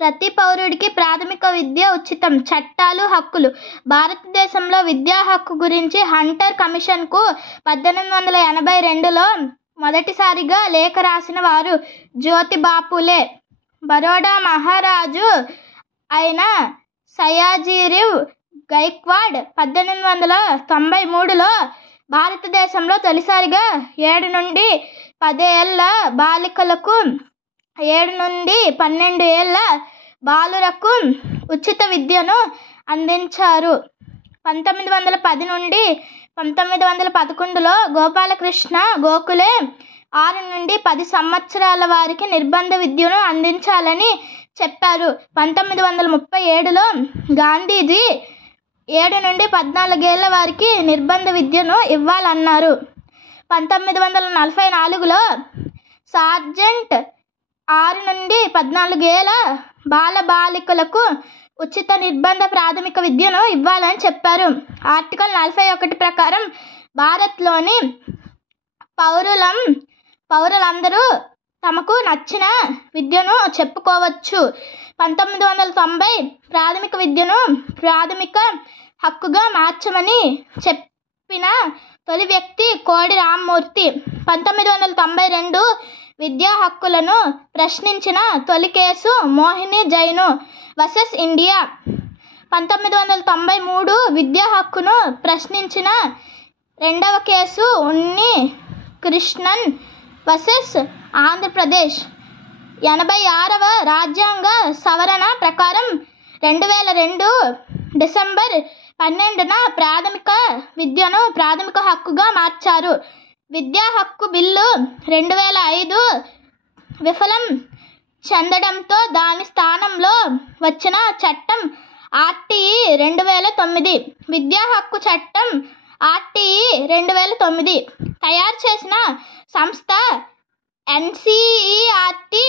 ప్రతి పౌరుడికి ప్రాథమిక విద్య ఉచితం. చట్టాలు, హక్కులు. భారతదేశంలో విద్యా హక్కు గురించి హంటర్ కమిషన్కు 1882లో మొదటిసారిగా లేఖ రాసిన వారు జ్యోతిబాపులే. బరోడా మహారాజు అయిన సయాజీరావ్ గైక్వాడ్ 1893లో భారతదేశంలో తొలిసారిగా 7 నుండి 10 ఏళ్ల బాలికలకు 7 నుండి 12 ఏళ్ల బాలురకు ఉచిత విద్యను అందించారు. 1910 నుండి 1911లో గోపాలకృష్ణ గోఖలే 6 నుండి 10 సంవత్సరాల వారికి నిర్బంధ విద్యను అందించాలని చెప్పారు. 1937లో గాంధీజీ 7 నుండి 14 ఏళ్ల వారికి నిర్బంధ విద్యను ఇవ్వాలన్నారు. 1944లో సార్జెంట్ 6 నుండి 14 ఏళ్ల బాలబాలికలకు ఉచిత నిర్బంధ ప్రాథమిక విద్యను ఇవ్వాలని చెప్పారు. ఆర్టికల్ 41 ప్రకారం భారత్లోని పౌరులందరూ తమకు నచ్చిన విద్యను చెప్పుకోవచ్చు. 1990 ప్రాథమిక విద్యను ప్రాథమిక హక్కుగా మార్చమని చెప్పిన తొలి వ్యక్తి కోడి రామ్మూర్తి. 1992 విద్యా హక్కులను ప్రశ్నించిన తొలి case Mohini Jain versus India. 1993 విద్యా హక్కును ప్రశ్నించిన రెండవ కేసు ఉన్ని కృష్ణన్ వర్సెస్ ఆంధ్రప్రదేశ్. 86వ రాజ్యాంగ సవరణ ప్రకారం 2002 డిసెంబర్ 12న ప్రాథమిక విద్యను ప్రాథమిక హక్కుగా మార్చారు. విద్యా హక్కు బిల్లు 2005 విఫలం చెందడంతో దాని స్థానంలో వచ్చిన చట్టం ఆర్టీఈ 2009. విద్యా హక్కు చట్టం ఆర్టీఈ 2009 తయారు చేసిన సంస్థ ఎన్సీఈఆర్టీ.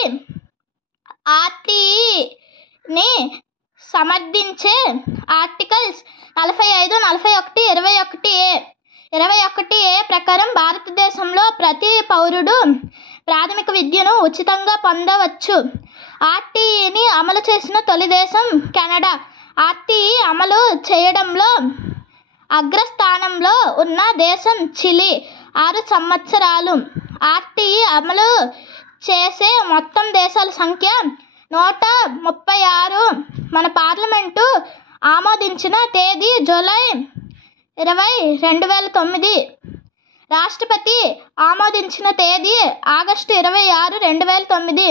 ఆర్టీఈని సమర్థించే ఆర్టికల్స్ 45, 41, 21A ప్రకారం భారతదేశంలో ప్రతి పౌరుడు ప్రాథమిక విద్యను ఉచితంగా పొందవచ్చు. ఆర్టీఈని అమలు చేసిన తొలి దేశం కెనడా. ఆర్టీఈ అమలు చేయడంలో అగ్రస్థానంలో ఉన్న దేశం చిలీ 6 సంవత్సరాలు. ఆర్టీఈ అమలు చేసే మొత్తం దేశాల సంఖ్య 136. మన పార్లమెంటు ఆమోదించిన తేదీ జూలై 20, 2009. రాష్ట్రపతి ఆమోదించిన తేదీ ఆగస్టు 26, 2009.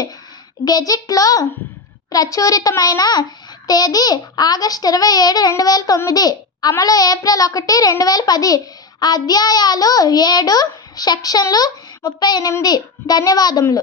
గెజిట్లో ప్రచురితమైన తేదీ ఆగస్టు 27, 2009. అమలు ఏప్రిల్ 1, 2010. అధ్యాయాలు 7, సెక్షన్లు 38. ధన్యవాదములు.